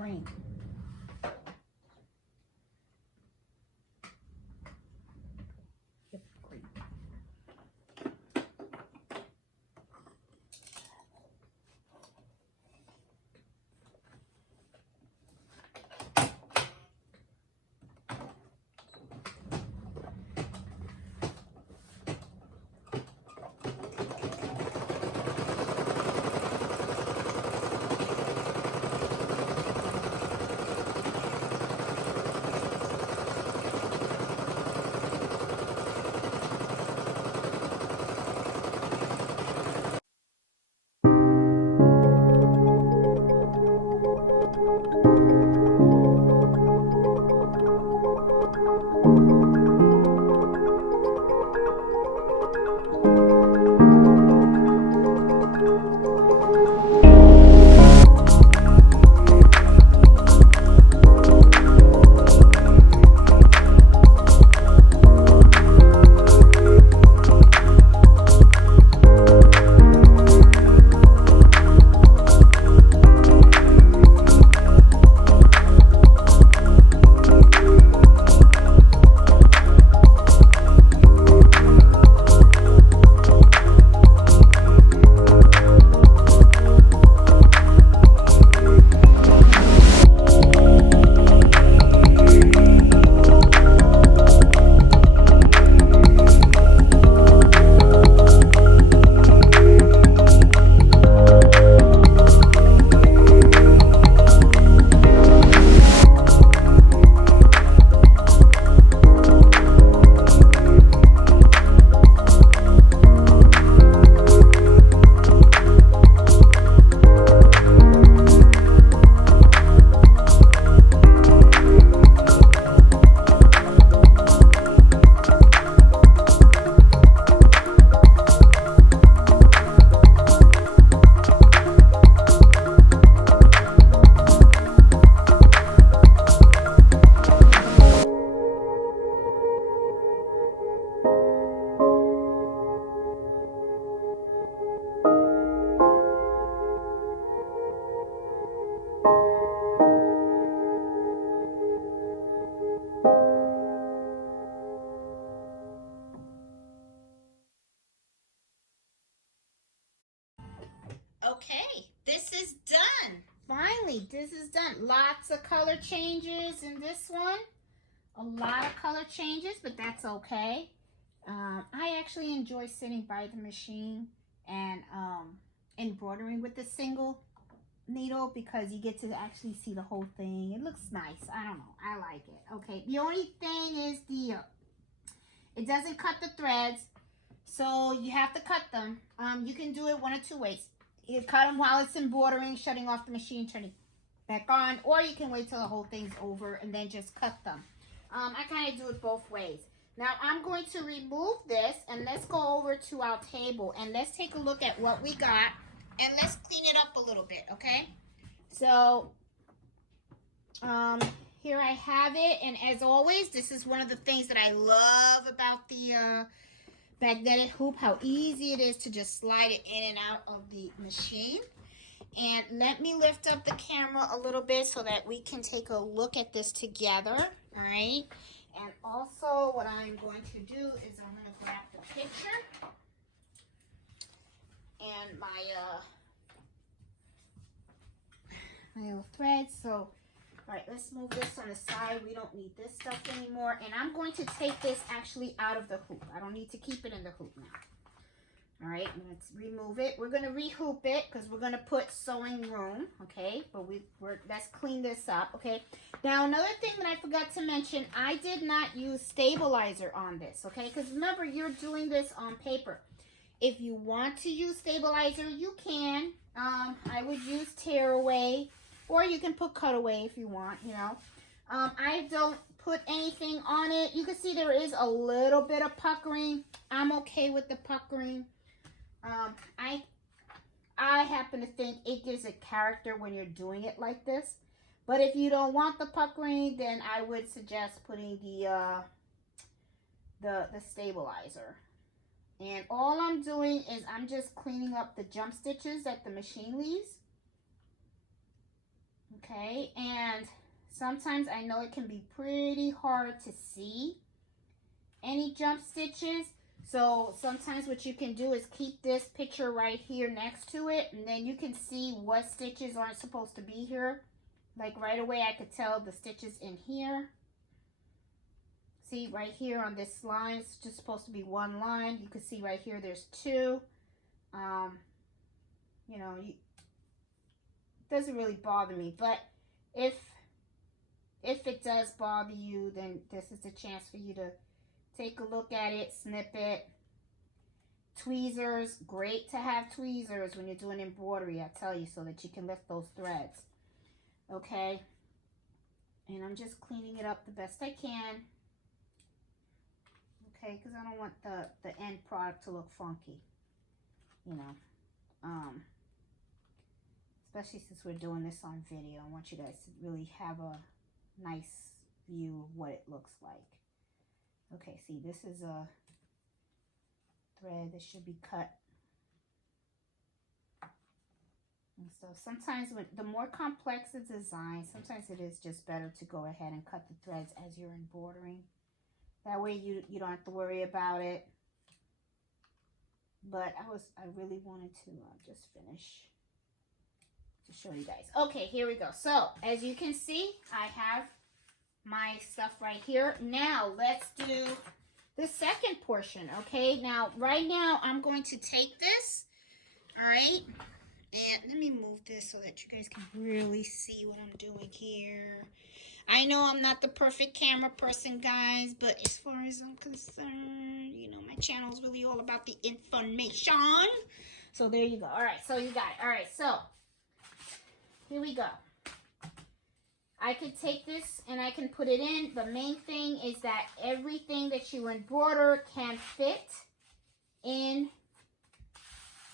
green. Okay, this is done. Finally, this is done. Lots of color changes in this one. A lot of color changes, but that's okay. I actually enjoy sitting by the machine and embroidering with the single needle because you get to actually see the whole thing. It looks nice. I don't know. I like it. Okay, the only thing is it doesn't cut the threads, so you have to cut them. You can do it one of two ways. You cut them while it's embroidering, shutting off the machine, turning back on, or you can wait till the whole thing's over and then just cut them. I kind of do it both ways. Now I'm going to remove this and let's go over to our table and let's take a look at what we got and let's clean it up a little bit, okay? So here I have it, and as always, this is one of the things that I love about the magnetic hoop, how easy it is to just slide it in and out of the machine. And let me lift up the camera a little bit so that we can take a look at this together, all right? And also what I'm going to do is I'm going to grab the picture and my little threads. So, all right, let's move this on the side. We don't need this stuff anymore. And I'm going to take this actually out of the hoop. I don't need to keep it in the hoop now. All right, let's remove it. We're going to re-hoop it because we're going to put sewing room, okay? But let's clean this up, okay? Now, another thing that I forgot to mention, I did not use stabilizer on this, okay? Because remember, you're doing this on paper. If you want to use stabilizer, you can. I would use tear away, or you can put cutaway if you want, you know. I don't put anything on it. You can see there is a little bit of puckering. I'm okay with the puckering. I happen to think it gives a character when you're doing it like this. But if you don't want the puckering, then I would suggest putting the stabilizer. And all I'm doing is I'm just cleaning up the jump stitches that the machine leaves. Okay, and sometimes I know it can be pretty hard to see any jump stitches. So sometimes what you can do is keep this picture right here next to it, and then you can see what stitches aren't supposed to be here. Like right away I could tell the stitches in here. See right here on this line, it's just supposed to be one line. You can see right here there's two. You know, it doesn't really bother me, but if it does bother you, then this is the chance for you to take a look at it, snip it. Tweezers, great to have tweezers when you're doing embroidery, I tell you, so that you can lift those threads. Okay, and I'm just cleaning it up the best I can. Okay, because I don't want the end product to look funky, you know. Especially since we're doing this on video, I want you guys to really have a nice view of what it looks like. Okay, see, this is a thread that should be cut and stuff. Sometimes when the more complex the design, sometimes it is just better to go ahead and cut the threads as you're embroidering. That way you don't have to worry about it. But I really wanted to just finish to show you guys. Okay, here we go. So as you can see, I have my stuff right here. Now let's do the second portion. Okay, now right now I'm going to take this, all right, and let me move this so that you guys can really see what I'm doing here. I know I'm not the perfect camera person, guys, but as far as I'm concerned, you know, my channel is really all about the information. So there you go. All right, so you got it. All right, so here we go. I could take this and I can put it in. The main thing is that everything that you embroider can fit in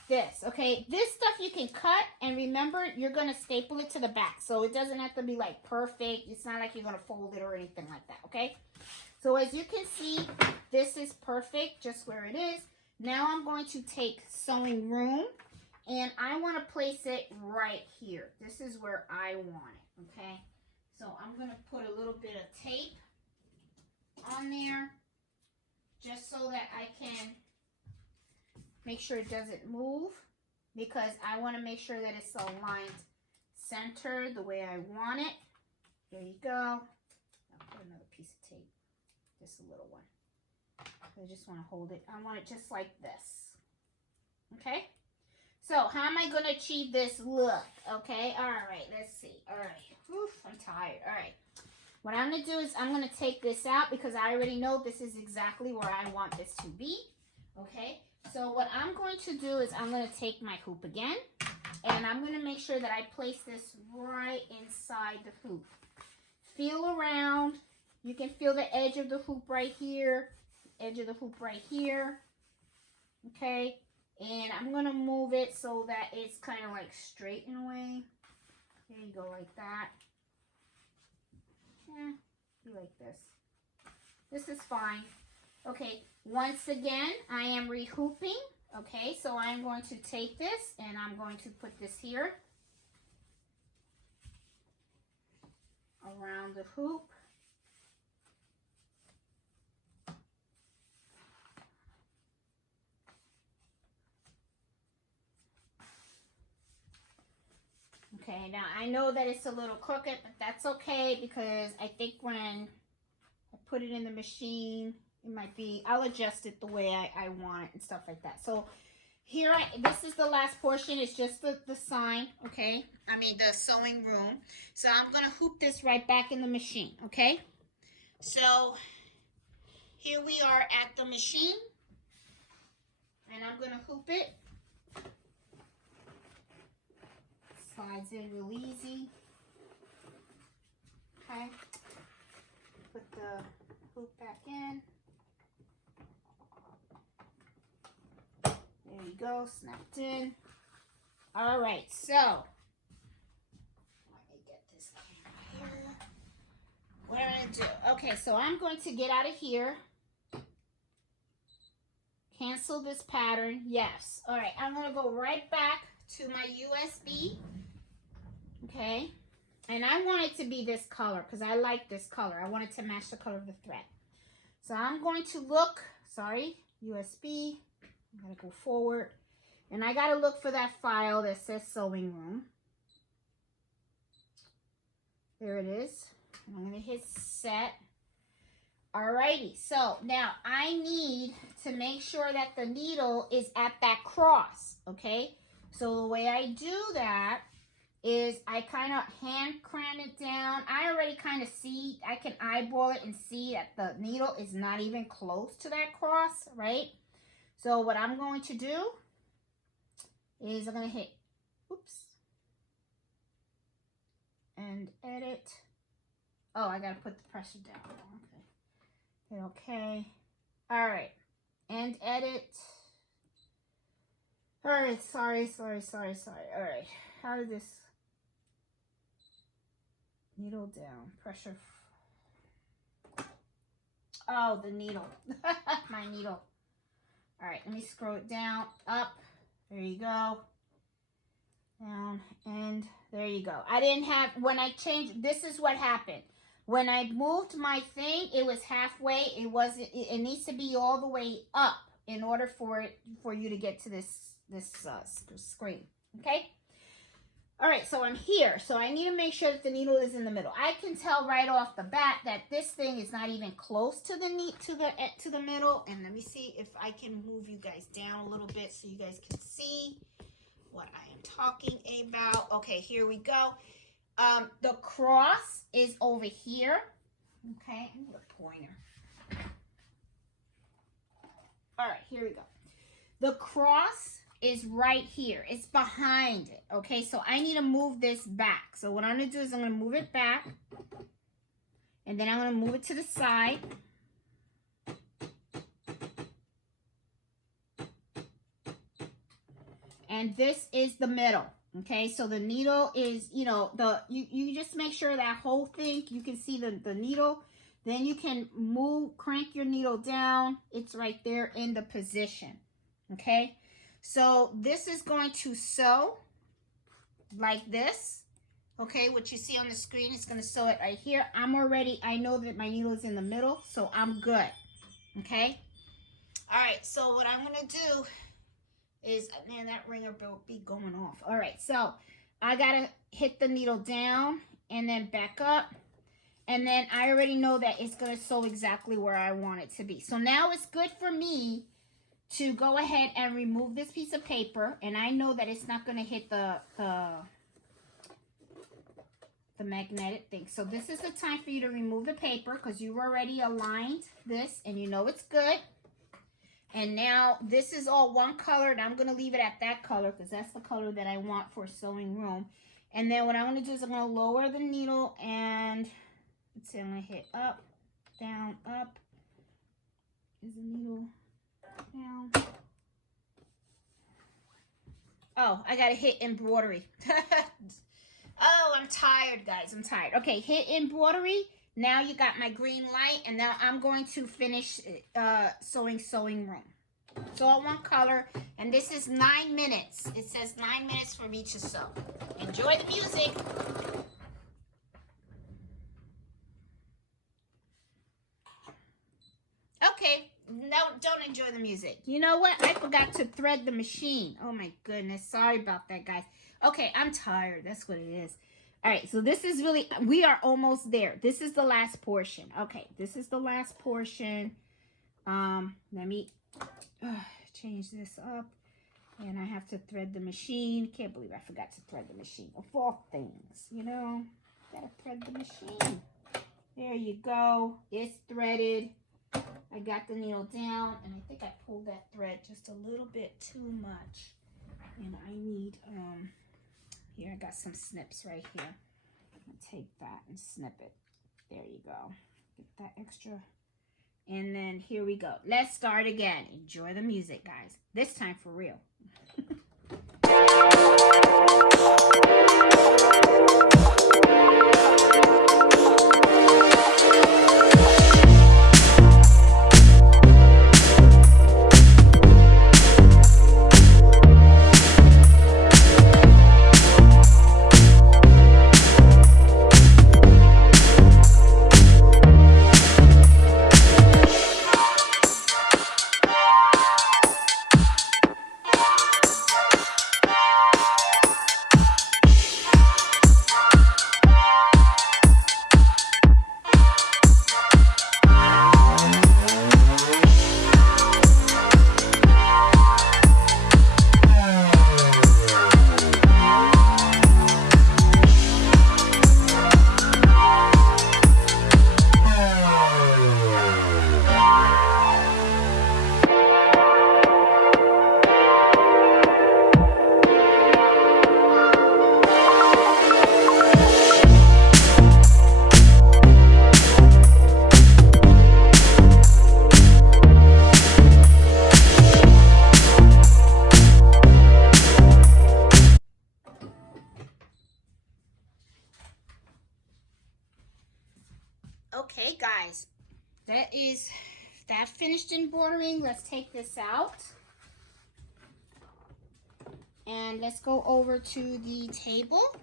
this, okay? This stuff you can cut, and remember, you're going to staple it to the back. So it doesn't have to be like perfect. It's not like you're going to fold it or anything like that, okay? So as you can see, this is perfect just where it is. Now I'm going to take sewing room, and I want to place it right here. This is where I want it, okay? So I'm going to put a little bit of tape on there just so that I can make sure it doesn't move, because I want to make sure that it's aligned center the way I want it. There you go. I'll put another piece of tape, just a little one. I just want to hold it. I want it just like this. Okay? So how am I going to achieve this look? Okay? All right, let's see. All right. Oof, I'm tired. All right. What I'm going to do is I'm going to take this out because I already know this is exactly where I want this to be. Okay? So what I'm going to do is I'm going to take my hoop again, and I'm going to make sure that I place this right inside the hoop. Feel around. You can feel the edge of the hoop right here, edge of the hoop right here. Okay? And I'm going to move it so that it's kind of like straight in a way. There you go, like that. Yeah, be like this. This is fine. Okay, once again, I am rehooping. Okay, so I'm going to take this and I'm going to put this here around the hoop. Okay, now I know that it's a little crooked, but that's okay because I think when I put it in the machine, it might be, I'll adjust it the way I want it and stuff like that. So here, this is the last portion. It's just the sign, okay? I mean, the sewing room. So I'm going to hoop this right back in the machine, okay? So here we are at the machine. And I'm going to hoop it. Slides in real easy. Okay. Put the hoop back in. There you go, snapped in. All right, so let me get this camera here. What am I gonna do? Okay, so I'm going to get out of here. Cancel this pattern. Yes. All right, I'm gonna go right back to my USB. Okay. And I want it to be this color because I like this color. I want it to match the color of the thread. So I'm going to look, sorry, USB. I gotta go forward. And I gotta look for that file that says sewing room. There it is. I'm gonna hit set. Alrighty, so now I need to make sure that the needle is at that cross, okay? So the way I do that is I kind of hand cram it down. I already kind of see, I can eyeball it and see that the needle is not even close to that cross, right? So what I'm going to do is I'm going to hit, oops, and edit. Oh, I got to put the pressure down. Okay. Okay. All right. And edit. All right. Sorry. All right. How did this? Needle down. Pressure. Oh, the needle. My needle. All right. Let me scroll it down. Up. There you go. Down. And there you go. I didn't have, when I changed, this is what happened. When I moved my thing, it was halfway. It wasn't. It needs to be all the way up in order for you to get to this screen. Okay. All right. So I'm here. So I need to make sure that the needle is in the middle. I can tell right off the bat that this thing is not even close to the middle. And let me see if I can move you guys down a little bit so you guys can see what I am talking about. Okay. Here we go. The cross is over here. Okay, I need a pointer. All right, here we go. The cross is right here. It's behind it. Okay, so I need to move this back. So what I'm going to do is I'm going to move it back. And then I'm going to move it to the side. And this is the middle. Okay, so the needle is, you know, you just make sure that whole thing, you can see the needle. Then you can crank your needle down. It's right there in the position. Okay, so this is going to sew like this. Okay, what you see on the screen is going to sew it right here. I know that my needle is in the middle, so I'm good. Okay, all right, so what I'm going to do is, man, that ringer will be going off. All right, so I gotta hit the needle down and then back up, and then I already know that it's gonna sew exactly where I want it to be. So now it's good for me to go ahead and remove this piece of paper, and I know that it's not gonna hit the magnetic thing. So this is the time for you to remove the paper because you've already aligned this and you know it's good. And now this is all one color, and I'm going to leave it at that color because that's the color that I want for sewing room. And then what I'm going to do is I'm going to lower the needle, and let's see, I'm going to hit up, down, up. Is the needle down? Oh, I got to hit embroidery. Oh, I'm tired, guys. I'm tired. Okay, hit embroidery. Now you got my green light, and now I'm going to finish sewing room. It's all one color, and this is 9 minutes. It says 9 minutes for me to sew. Enjoy the music. Okay, no, don't enjoy the music. You know what? I forgot to thread the machine. Oh my goodness, sorry about that, guys. Okay, I'm tired. That's what it is. All right, so this is really, we are almost there. This is the last portion. Okay, this is the last portion. Let me change this up. And I have to thread the machine. Can't believe I forgot to thread the machine. Of all things, you know, gotta thread the machine. There you go. It's threaded. I got the needle down, and I think I pulled that thread just a little bit too much. And I need, here, I got some snips right here. I'm going to take that and snip it. There you go. Get that extra. And then here we go. Let's start again. Enjoy the music, guys. This time for real. Okay, guys, that finished embroidering. Let's take this out. And let's go over to the table.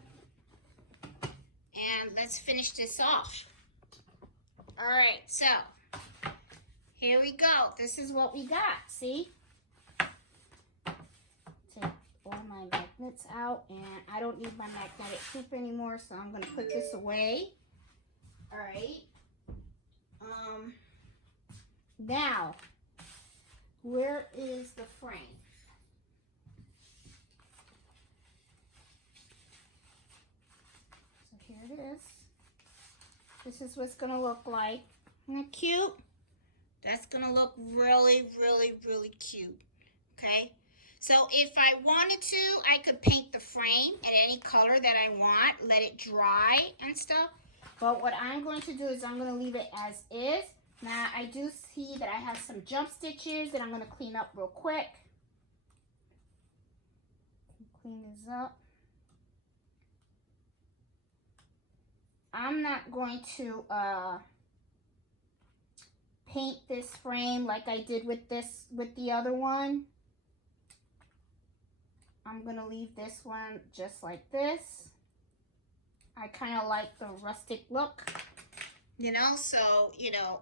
And let's finish this off. All right, so here we go. This is what we got, see? Take all my magnets out, and I don't need my magnetic hoop anymore, so I'm gonna put this away. All right. Now, where is the frame? So here it is. This is what's gonna look like. Isn't that cute? That's gonna look really, really, really cute. Okay. So if I wanted to, I could paint the frame in any color that I want, let it dry and stuff. But what I'm going to do is I'm going to leave it as is. Now I do see that I have some jump stitches that I'm going to clean up real quick. Clean this up. I'm not going to paint this frame like I did with the other one. I'm going to leave this one just like this. I kind of like the rustic look, you know, so, you know,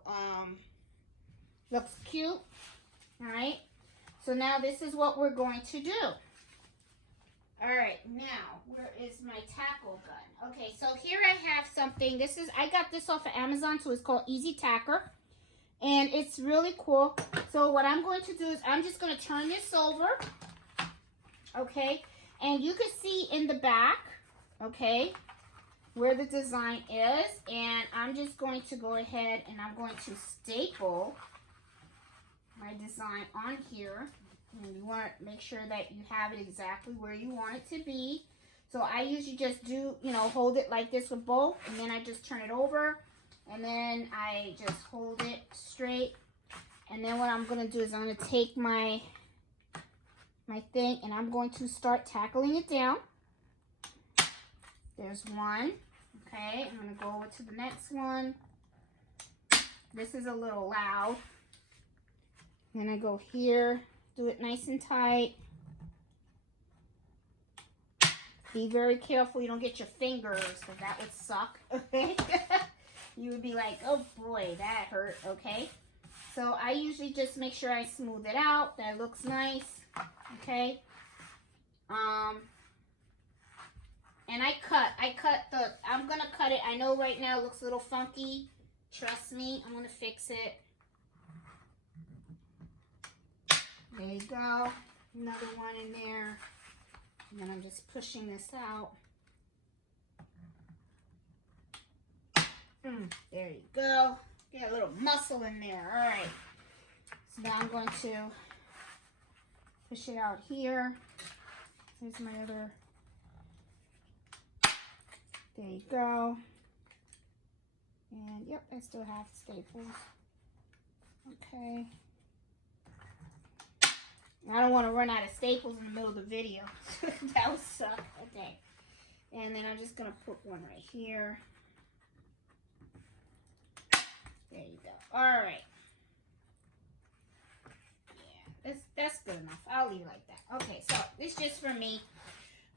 looks cute. All right. So now this is what we're going to do. All right. Now, where is my tackle gun? Okay. So here I have something. I got this off of Amazon, so it's called Easy Tacker. And it's really cool. So what I'm going to do is I'm just going to turn this over. Okay. And you can see in the back, okay, where the design is, and I'm just going to go ahead and I'm going to staple my design on here. And you want to make sure that you have it exactly where you want it to be. So I usually just do, you know, hold it like this with both, and then I just turn it over, and then I just hold it straight. And then what I'm going to do is I'm going to take my thing, and I'm going to start tackling it down. There's one. Okay, I'm going to go over to the next one. This is a little loud. Then I go here, do it nice and tight. Be very careful you don't get your fingers, because that would suck, okay? You would be like, oh boy, that hurt, okay? So I usually just make sure I smooth it out, that it looks nice, okay? And I'm gonna cut it. I know right now it looks a little funky. Trust me, I'm gonna fix it. There you go. Another one in there. And then I'm just pushing this out. There you go. Get a little muscle in there. All right. So now I'm going to push it out here. Here's my other. There you go. And yep, I still have staples. Okay. I don't want to run out of staples in the middle of the video. That would suck. Okay. And then I'm just going to put one right here. There you go. All right. Yeah, that's good enough. I'll leave it like that. Okay, so it's just for me.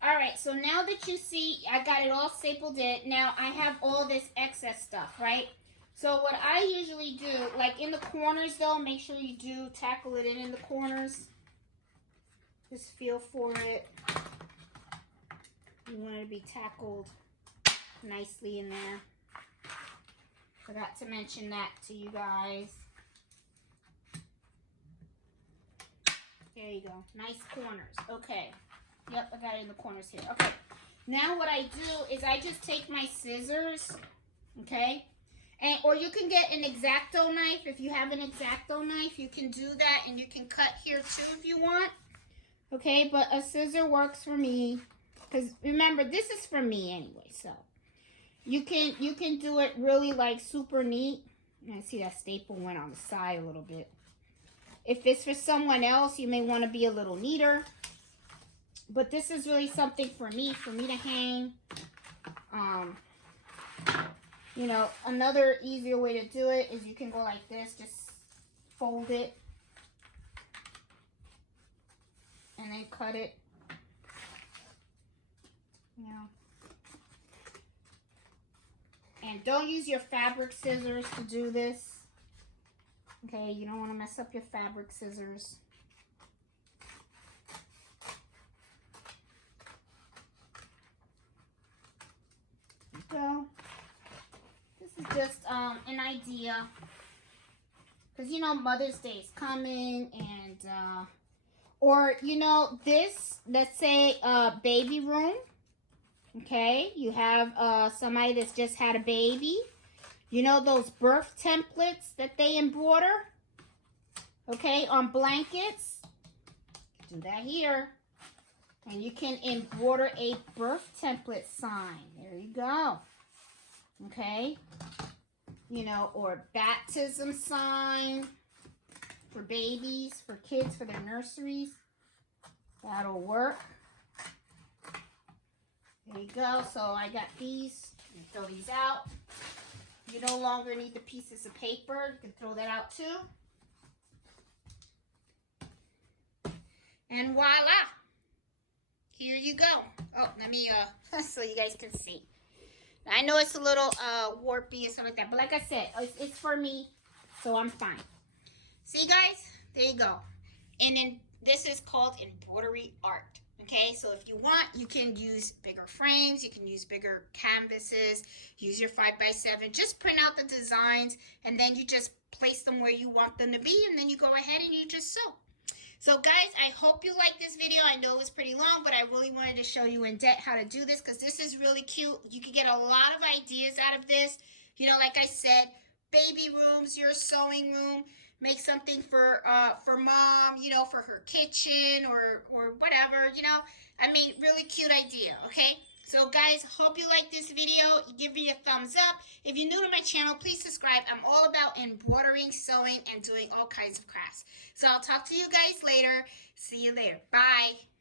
All right, so now that you see, I got it all stapled in. Now I have all this excess stuff, right? So what I usually do, like in the corners though, make sure you do tackle it in the corners. Just feel for it. You want it to be tackled nicely in there. Forgot to mention that to you guys. There you go. Nice corners. Okay. Yep, I got it in the corners here. Okay. Now what I do is I just take my scissors, okay? Or you can get an X-Acto knife. If you have an X-Acto knife, you can do that, and you can cut here too if you want. Okay, but a scissor works for me. Because remember, this is for me anyway, so. You can do it really like super neat. I see that staple went on the side a little bit. If it's for someone else, you may want to be a little neater. But this is really something for me to hang. You know, another easier way to do it is you can go like this, just fold it and then cut it. You know. And don't use your fabric scissors to do this. Okay, you don't want to mess up your fabric scissors. There you go. This is just an idea. Because, you know, Mother's Day is coming and, or, you know, this, let's say, baby room. Okay, you have somebody that's just had a baby. You know those birth templates that they embroider? Okay, on blankets. Do that here. And you can embroider a birth template sign. There you go. Okay. You know, or baptism sign for babies, for kids, for their nurseries. That'll work. There you go. So I got these. You throw these out. You no longer need the pieces of paper. You can throw that out too. And voila. Here you go. Oh, let me, so you guys can see. I know it's a little warpy and stuff like that, but like I said, it's for me, so I'm fine. See, guys? There you go. And then this is called embroidery art. Okay, so if you want, you can use bigger frames, you can use bigger canvases, use your 5x7, just print out the designs, and then you just place them where you want them to be, and then you go ahead and you just sew. So guys, I hope you like this video. I know it was pretty long, but I really wanted to show you in depth how to do this because this is really cute. You can get a lot of ideas out of this. You know, like I said, baby rooms, your sewing room. Make something for mom, you know, for her kitchen or whatever, you know. I mean, really cute idea, okay? So guys, hope you like this video. Give me a thumbs up. If you're new to my channel, please subscribe. I'm all about embroidering, sewing, and doing all kinds of crafts. So I'll talk to you guys later. See you later. Bye.